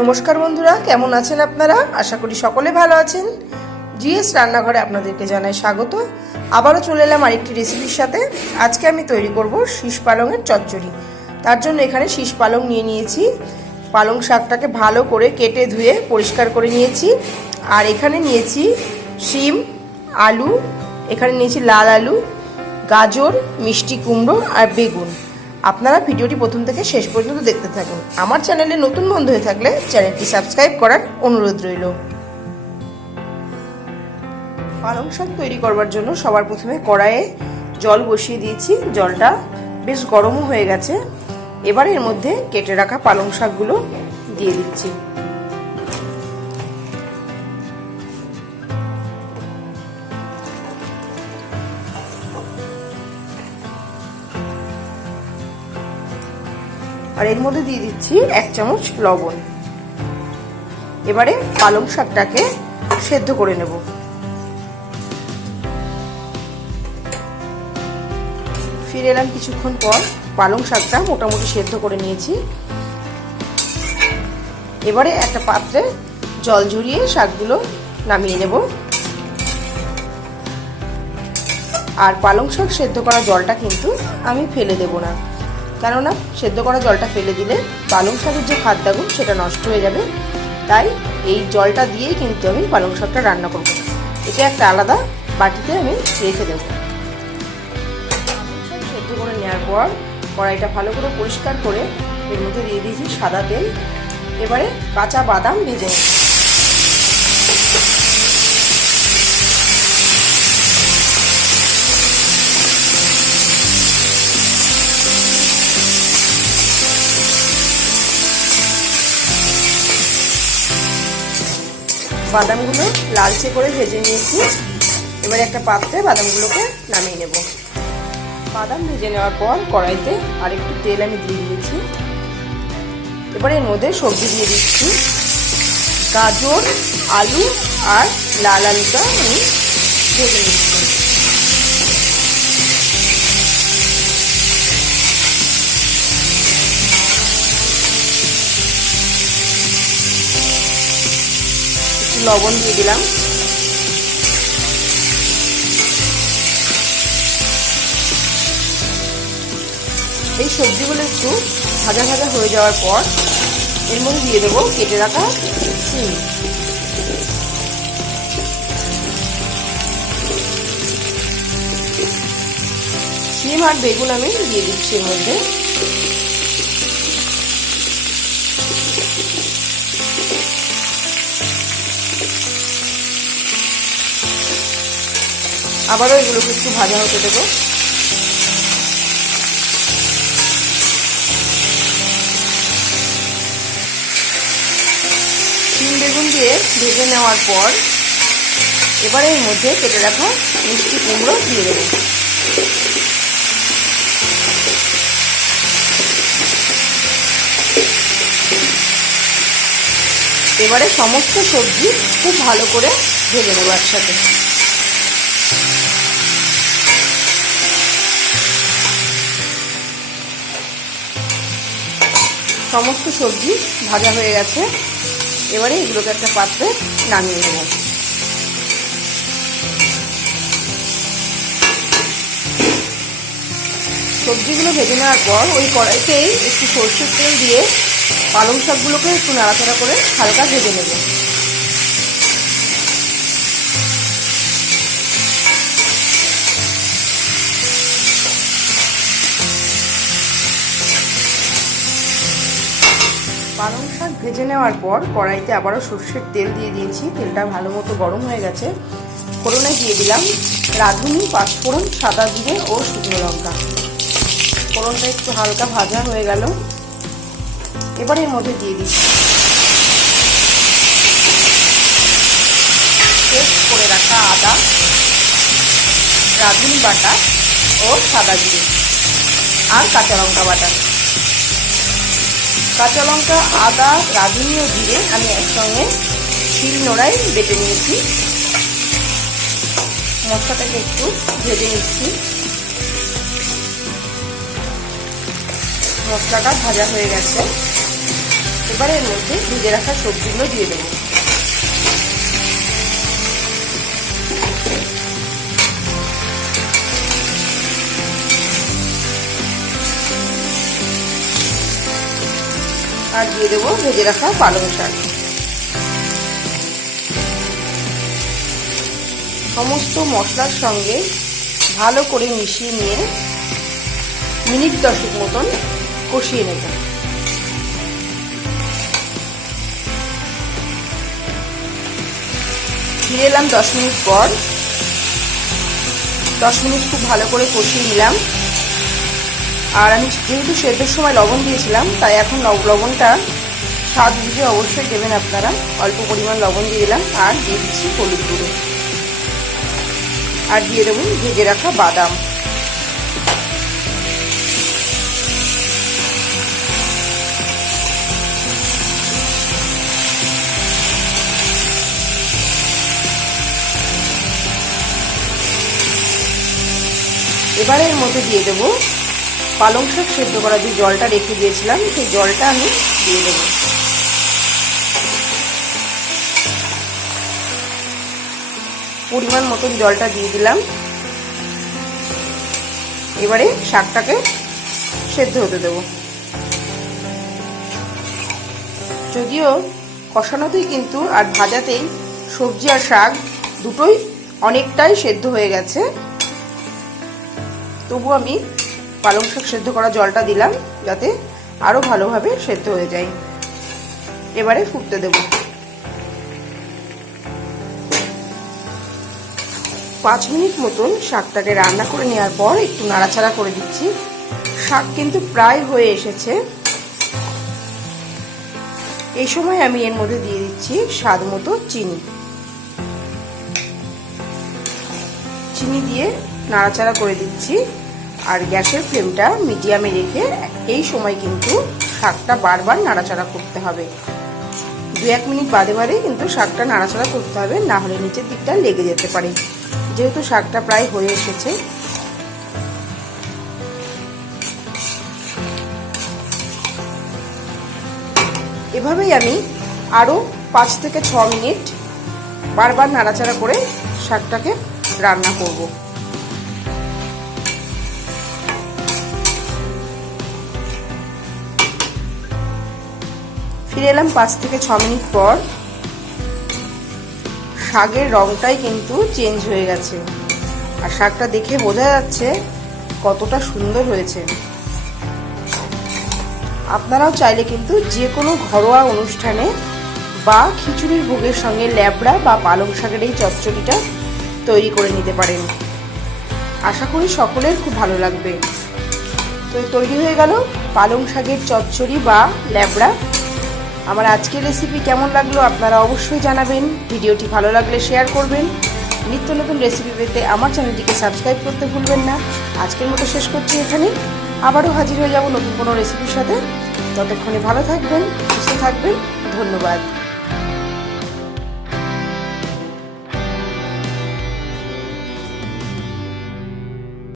নমস্কার বন্ধুরা, কেমন আছেন আপনারা? আশা করি সকলে ভালো আছেন। জিএস রান্নাঘরে আপনাদেরকে জানাই স্বাগত। আবারও চলে এলাম আরেকটি রেসিপির সাথে। আজকে আমি তৈরি করব শীষ পালংয়ের চচ্চড়ি। তার জন্য এখানে শীষ পালং নিয়ে নিয়েছি। পালং শাকটাকে ভালো করে কেটে ধুয়ে পরিষ্কার করে নিয়েছি। আর এখানে নিয়েছি শিম, আলু, এখানে নিয়েছি লাল আলু, গাজর, মিষ্টি কুমড়ো আর বেগুন। আপনারা ভিডিওটি প্রথম থেকে শেষ পর্যন্ত দেখতে থাকুন। আমার চ্যানেলে নতুন বন্ধু হয়ে থাকলে চ্যানেলটি সাবস্ক্রাইব করার অনুরোধ রইল। পালং শাক তৈরি করবার জন্য সবার প্রথমে কড়াইয়ে জল বসিয়ে দিয়েছি। জলটা বেশ গরমও হয়ে গেছে। এবার এর মধ্যে কেটে রাখা পালং শাকগুলো দিয়ে দিচ্ছি। আর এর মধ্যে দিয়ে দিচ্ছি 1 চামচ লবণ। এবারে পালং শাকটাকে সেদ্ধ করে নেব। ফিরে এলাম কিছুক্ষণ পর। পালং শাকটা মোটামুটি সেদ্ধ করে নিয়েছি। এবারে একটা পাত্রে জল ঝরিয়ে শাকগুলো নামিয়ে নেব। আর পালং শাক সেদ্ধ করা জলটা কিন্তু আমি ফেলে দেব না, কেননা সেদ্ধ করা জলটা ফেলে দিলে পালং শাকের যে খাদ্যাগুণ সেটা নষ্ট হয়ে যাবে। তাই এই জলটা দিয়েই কিন্তু আমি পালং শাকটা রান্না করব। এটা একটা আলাদা বাটিতে আমি রেখে দেব। সেদ্ধ করে নেওয়ার পর কড়াইটা ভালো করে পরিষ্কার করে এর মধ্যে দিয়ে দিয়েছি সাদা তেল। এবারে কাঁচা বাদাম ভেজে নেব। বাদামগুলো লালচে করে ভেজে নিয়েছি। এবারে একটা পাত্রে বাদামগুলোকে নামিয়ে নেব। বাদাম ভেজে নেওয়ার পর কড়াইতে আরেকটু তেল আমি দিয়ে দিয়েছি। এবারে এর মধ্যে সবজি দিয়ে দিচ্ছি। গাজর, আলু আর লাল আলুটা আমি ভেজে নিচ্ছি। লবণ দিয়ে দিলাম। এই সবজিগুলো একটু ভাজা ভাজা হয়ে যাওয়ার পর এর মধ্যে দিয়ে দেবো কেটে রাখা শিম। শিম আর বেগুন আমি দিয়ে দিচ্ছি এর মধ্যে। আবারও এগুলোকে একটু ভাজা হতে দেব। শিম বেগুন দিয়ে ভেজে নেওয়ার পর এবারে এর মধ্যে কেটে রাখা মিষ্টি কুমড়ো দিয়ে দেব। এবারে সমস্ত সবজি খুব ভালো করে ভেজে নেব একসাথে। সমস্ত সবজি ভাজা হয়ে গেছে। এবারে এগুলোকে একটা পাত্রে নামিয়ে নেব। সবজিগুলো ভেজে নেওয়ার পর ওই কড়াইতেই একটু সরষের তেল দিয়ে পালং শাকগুলোকে একটু নাড়াচাড়া করে হালকা ভেজে নেব। পালং শাক ভেজে নেওয়ার পর কড়াইতে আবারও সর্ষের তেল দিয়ে দিয়েছি। তেলটা ভালো মতো গরম হয়ে গেছে। ফোড়নে দিয়ে দিলাম রাঁধুনি, পাঁচফোড়ন, সাদা জিরে ও শুকনো লঙ্কা। ফোড়নটা একটু হালকা ভাজা হয়ে গেল। এবার এর মধ্যে দিয়ে দিচ্ছি পেস্ট করে রাখা আদা, রাঁধুনি বাটা ও সাদা জিরে আর কাঁচা লঙ্কা বাটা। কাঁচা লঙ্কা, আদা, রাঁধুনি ও জিরে আমি একসঙ্গে শিল নোড়ায় বেটে নিয়েছি। মশলাটাকে একটু ভেজে নিচ্ছি। মশলাটা ভাজা হয়ে গেছে। এবারে এর মধ্যে ভেজে রাখা সবজিগুলো দিয়ে দেবো। আর দিয়ে দেবো ভেজে রাখা পালং শাক। সমস্ত মশলার সঙ্গে ভালো করে মিশিয়ে নিয়ে মিনিট 10 মতন কষিয়ে নেব। ফিরে এলাম 10 মিনিট পর। 10 মিনিট খুব ভালো করে কষিয়ে নিলাম। আর আমি যেহেতু সেদ্ধর সময় লবণ দিয়েছিলাম, তাই এখন লবণটা স্বাদ বুঝে অবশ্যই দেবেন আপনারা। অল্প পরিমাণ লবণ দিয়ে দিলাম আর দিয়ে দিচ্ছি হলুদ গুঁড়ো আর দিয়ে দেবো ভেজে রাখা বাদাম। এবারে এর মধ্যে দিয়ে দেবো পালং শাক সেদ্ধ করা যে জলটা রেখে দিয়েছিলাম, সেই জলটা আমি দিয়ে দেবো। পরিমাণ মতন জলটা দিয়ে দিলাম। এবারে শাকটাকে সেদ্ধ হতে দেব। যদিও কষানোতেই কিন্তু আর ভাজাতেই সবজি আর শাক দুটোই অনেকটাই সেদ্ধ হয়ে গেছে, তবু আমি পালং শাক সেদ্ধ করা জলটা দিলাম যাতে আরো ভালোভাবে সেদ্ধ হয়ে যায়। এবারে ফুটতে দেব। 5 মিনিট মতন শাকটাকে রান্না করে নেওয়ার পর একটু নাড়াচাড়া করে দিচ্ছি। শাক কিন্তু প্রায় হয়ে এসেছে। এই সময় আমি এর মধ্যে দিয়ে দিচ্ছি স্বাদ মতো চিনি। চিনি দিয়ে নাড়াচাড়া করে দিচ্ছি আর গ্যাসের ফ্লেমটা মিডিয়ামে রেখে এই সময় কিন্তু শাকটা বারবার নাড়াচাড়া করতে হবে। 2-1 মিনিট বাদে বাদে কিন্তু শাকটা নাড়াচাড়া করতে হবে, না হলে নিচের দিকটা লেগে যেতে পারে। যেহেতু শাকটা প্রায় হয়ে এসেছে, এভাবেই আমি আরো 5 থেকে 6 মিনিট বারবার নাড়াচাড়া করে শাকটাকে রান্না করব। ফিরে এলাম 5 থেকে 6 মিনিট পর। শাকের রংটাই কিন্তু চেঞ্জ হয়ে গেছে আর শাকটা দেখে বোঝা যাচ্ছে কতটা সুন্দর হয়েছে। আপনারাও চাইলে কিন্তু যে কোনো ঘরোয়া অনুষ্ঠানে বা খিচুড়ির ভোগের সঙ্গে ল্যাবড়া বা পালং শাকের এই চচ্চড়িটা তৈরি করে নিতে পারেন। আশা করি সকলের খুব ভালো লাগবে। তো তৈরি হয়ে গেল পালং শাকের চচ্চড়ি বা ল্যাবড়া। আমার আজকের রেসিপি কেমন লাগলো আপনারা অবশ্যই জানাবেন। ভিডিওটি ভালো লাগলে শেয়ার করবেন। নিত্য নতুন রেসিপি পেতে আমার চ্যানেলটিকে সাবস্ক্রাইব করতে ভুলবেন না। আজকের মতো শেষ করছি এখানে। আবারও হাজির হয়ে যাব নতুন কোনো রেসিপির সাথে। ততক্ষণে ভালো থাকবেন, সুস্থ থাকবেন। ধন্যবাদ।